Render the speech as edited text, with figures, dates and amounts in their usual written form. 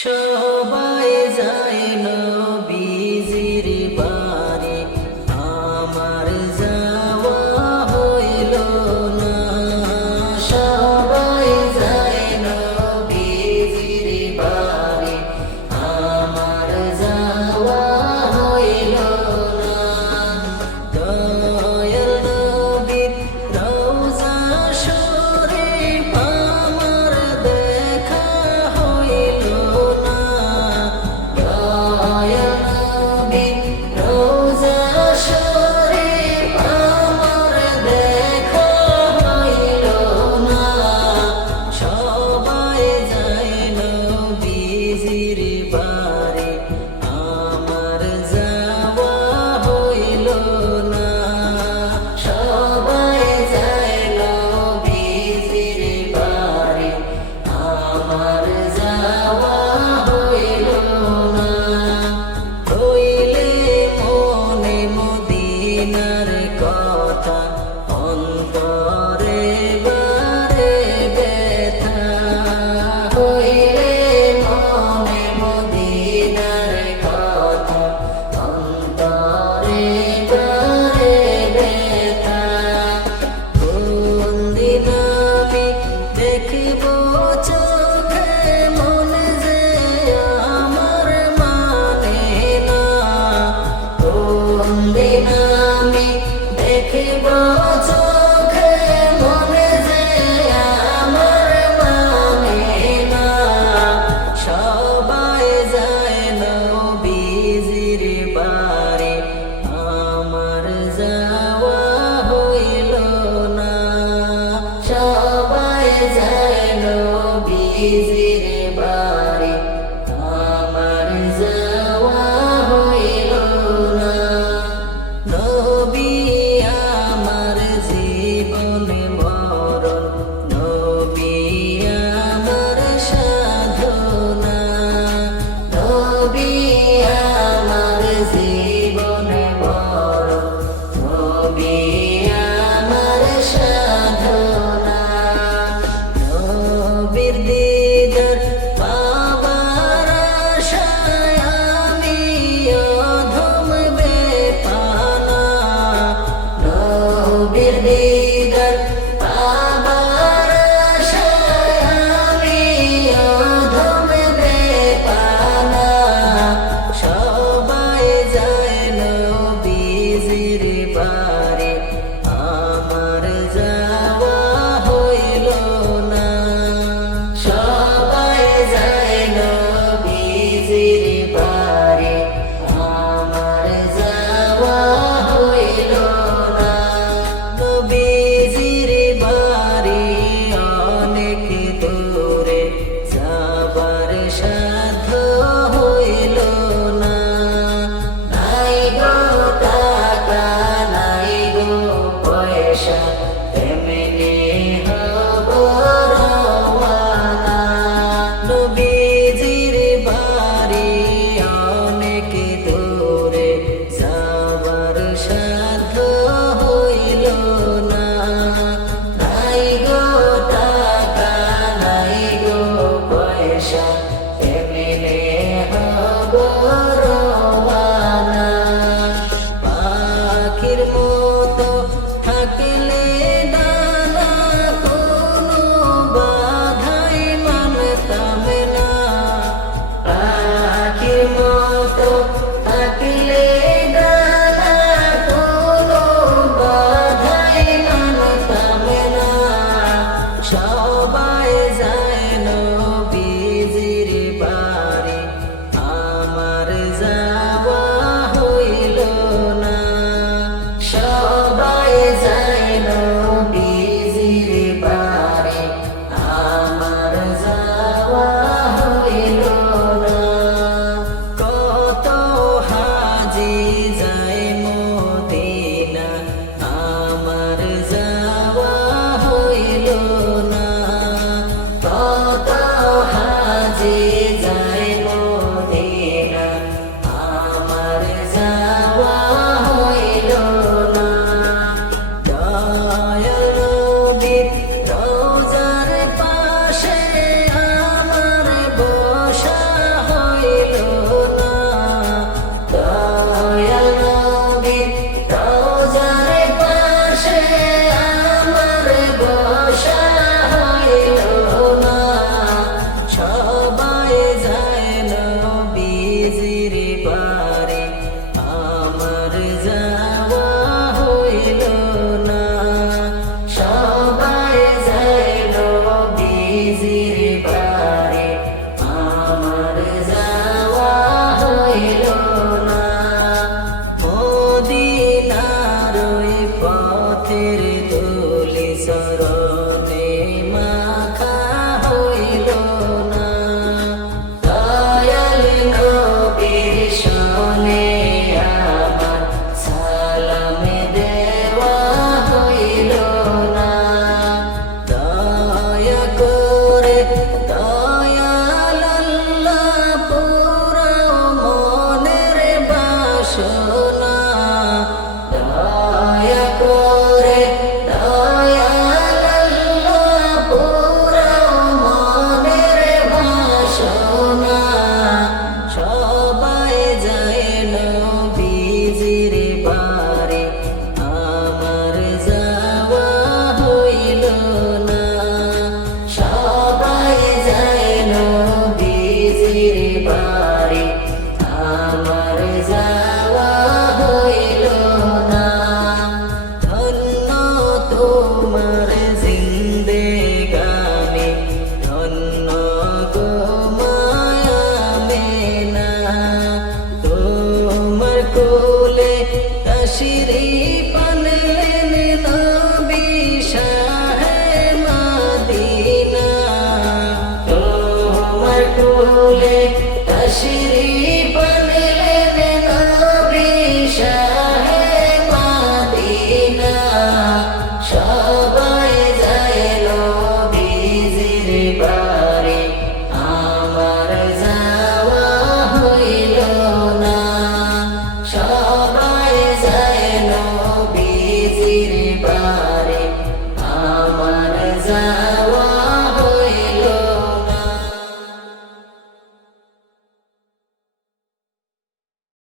সবাই যায় নবীজির বাড়ি, আমার যাওয়া হইল না। সবাই যায় নবীজির বাড়ি, আমার যাওয়া হইল না। দয়াল নবীর রওজা শরীফ আমার দেখা হইল না। দয়াল নবীর রওজা শরীফ আমার দেখা হইল না। সবাই যায় নবীজির বাড়ি, আমার যাওয়া হইল না। সবাই যায় নবীজির বাড়ি, আমার যাওয়া হইল না। হইলে মনে মদিনার কথা, অন্তরে বারে ব্যথা। হইলে মনে মদিনার কথা, অন্তরে বারে ব্যথা। কোন দিন আমি দেখব চোখে, মনে যে আমার মানে না। কোন দিন আমি দেখব চোখে, মনে যে আমার মানে না। সবাই যায় নবীজির বাড়ি, আমার যাওয়া হইল না। সবাই যায় নবীজির বাড়ি, আমার যাওয়া হইল না। নবী আমার জীবন মরণ, নবী আমার সাধনা। নবী আমার জীবন মরণ, নবী আমার সাধনা। নবীর দিদার পাবার আশায় আমি অধম বেপানা। নবীর দিদার পাবার আশায় আমি অধম বেপানা। সবাই যায় নবীজির বাড়ি, আমার যাওয়া হইল না। সবাই যায় নবীজির বাড়ি, আমার যাওয়া হইল না। নবীজির বাড়ি অনেক দূরে, যাবার সাধ্য হইল না। নাই গো টাকা, নাই গো পয়সা, তেমনি হব রওয়ানা। নবীজির বাড়ি অনেক দূরে, যাবার সাধ্য হইল না। নাই গো টাকা, নাই গো পয়সা, ভুলে তশরিফ আনলেন নবী শাহে মদিনা সবাই যায় নবীজির বাড়ি আমার যাওয়া হইল না সবাই যায় নবীজির বাড়ি আমার